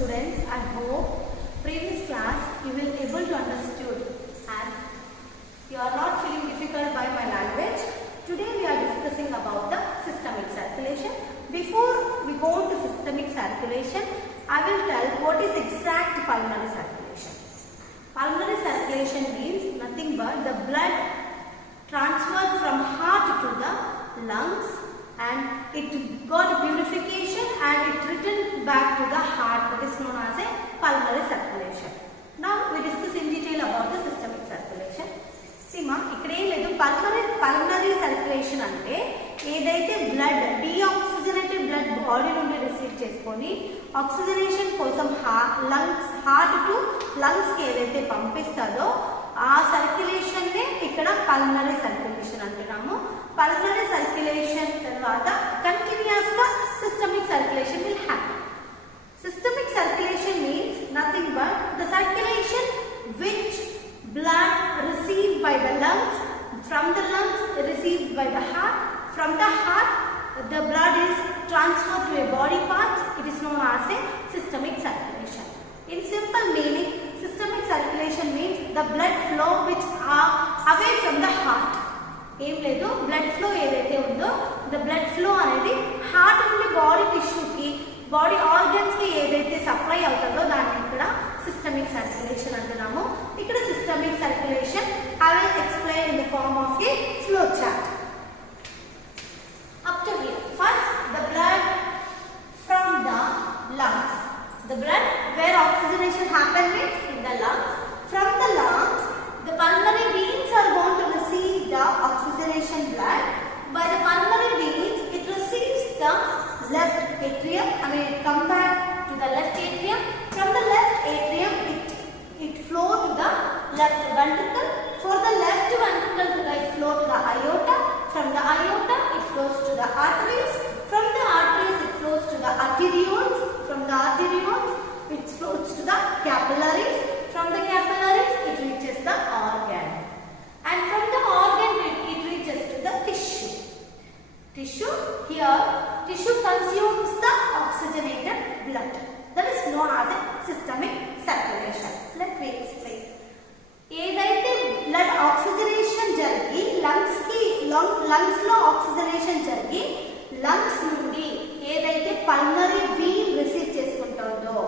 students, I hope previous class you will able to understood and you are not feeling difficult by my language. Today we are discussing about the systemic circulation. Before we go to systemic circulation, I will tell what is exact pulmonary circulation. Pulmonary circulation means nothing but the blood transferred from heart to the lungs, and it got purification and it returned back to the heart. That is known as a pulmonary circulation. Now we discuss in detail about the systemic circulation. See ma, ikkada em ledu pulmonary circulation ante ఏదైతే blood deoxygenated blood body నుండి రిసీవ్ చేసుకొని ఆక్సిజనేషన్ కోసం heart to lungs కి ఏదైతే పంపిస్తుందో ఆ సర్క్యులేషన్ నే ఇక్కడ పల్మనరీ సర్క్యులేషన్ అంటున్నాము. పల్మనరీ సర్క్యులేషన్ తర్వాత కంటిన్యూస్ గా systemic circulation will happen. Systemic circulation means nothing but the circulation which blood received by the lungs, from the lungs received by the heart, from the heart the blood is transferred to a body part. It is known as a systemic circulation. In simple meaning, systemic circulation means the blood flow which are away from the heart. ఏం లేదు, blood flow ఏదైతే ఉందో the blood flow అనేది హార్ట్ నుండి బాడీ టిష్యూకి body organs కి ఏదైతే సప్లై అవుతుందో దాన్ని ఇక్కడ సిస్టమిక్ సర్క్యులేషన్ అంటున్నాము. ఇక్కడ systemic circulation I will explain in the form of a flow chart. Up to here, first the blood from the lungs, the blood where oxygenation happens is in the lungs. From the lungs the pulmonary veins are going to receive the oxygenation blood. By the pulmonary veins it receives the left atrium, come back to the left atrium. From the left atrium it flow to the left ventricle. For the left ventricle it flow to the aorta. From the aorta it flows to the arteries. From the arteries it flows to the arterioles. From the arterioles it flows to the capillaries. From the capillaries it reaches the organ, and from the organ it reaches to the tissue. Tissue consumes the oxygenated blood. That is known as a systemic circulation. Let me explain. ఏదైతే blood oxygenation జరిగి lungs లో oxygenation జరిగి lungs నుండి ఏదైతే pulmonary vein receive చేసుకుంటుందో,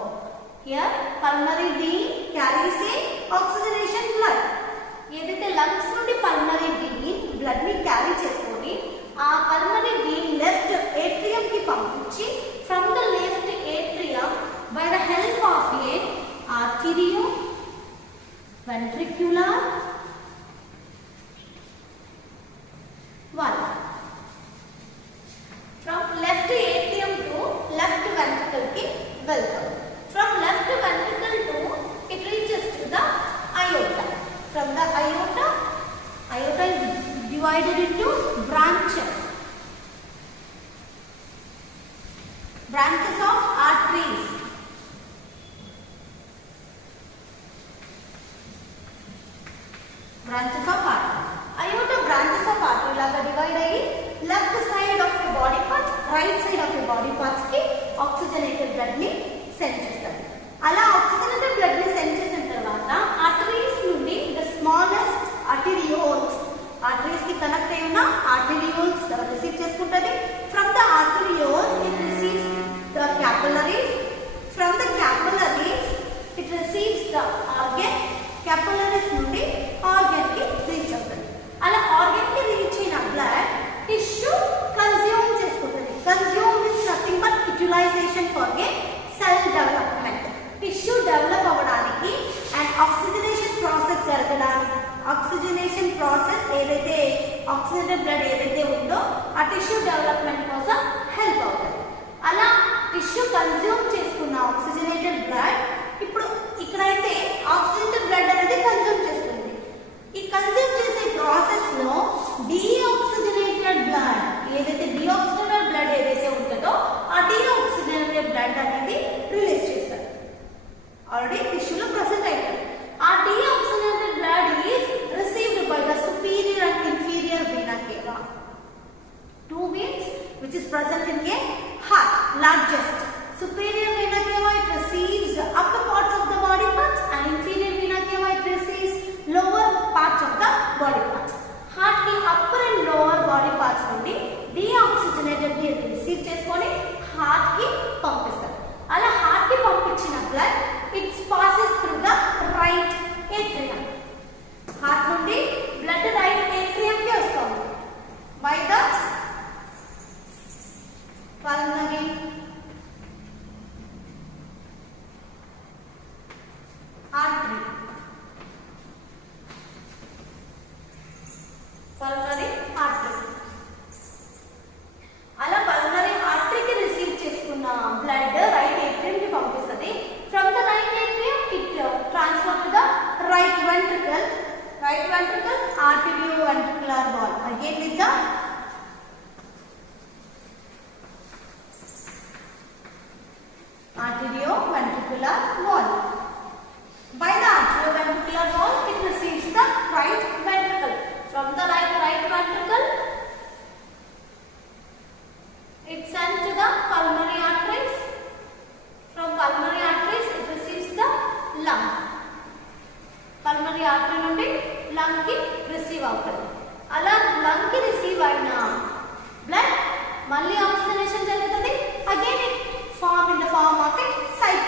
here pulmonary vein carries a oxygenation blood. ఏదైతే lungs నుండి pulmonary vein blood ని క్యారీ చేసుకొని ఆ పల్మనరీ వీన్ లెఫ్ట్ ఏట్రియం కి పంపించి from the left atrium by the help of a arterio ventricular valve, from left atrium to left ventricle ki welcome. From left ventricle to it reaches to the aorta. From the aorta is divided into branches of arteries. Branches of artery. Aorta branches of artery laga divide ayi left side of the body parts, right side of the body parts ki oxygenated blood ni send chestadi. Ala oxygenated blood ni send chesin tarvata arteries nundi the smallest arterioles, arteries ki connect ayina arterioles receive chestuntadi. From the arterioles it receives the capillaries. From the capillaries it receives the organ. Capillaries నుండి organ కి రీచ్ అవుతుంది. అలా organ కి రీచ్ అయిన blood tissue consume చేసుకుంటుంది. Consume means nothing but utilization for a cell development. Tissue develop అవ్వడానికి and oxygenation process జరగడానికి, oxygenation process ఏదైతే oxygenated blood ఏదైతే ఉందో ఆ tissue development కోసం హెల్ప్ అవుతుంది. అలా tissue consume చేసుకున్న oxygenated blood ఇప్పుడు ఇక్కడైతే ఆక్సిజనేటెడ్ బ్లడ్ అనేది కన్జ్యూమ్ చేస్తుంది. ఈ కన్జ్యూమ్ చేసే ప్రాసెస్ లో డీఆక్సిజనేటెడ్ బ్లడ్ ఏదైతే ఉంటుందో ఆ డీఆక్సిజనేటెడ్ బ్లడ్ అనేది రిలీజ్ చేస్తారు. ఆల్రెడీ టిష్యూలో ప్రెసెంట్ అయిపోయింది. ఆ deoxygenated blood is received by the superior and inferior vena cava, 2 veins which is present in a heart, largest. Superior vena cava it receives atrioventricular wall. By the atrioventricular wall, it receives the right ventricle. From the right ventricle, it sent to the pulmonary arteries. From pulmonary arteries, it receives the lung. Pulmonary artery నుండి lung కి రిసీవ్ అవుతుంది. అలా lung కి రిసీవ్ అయిన బ్లడ్ మళ్ళీ oxygenation జరుగుతుంది. Again it form in the form of a cyclone.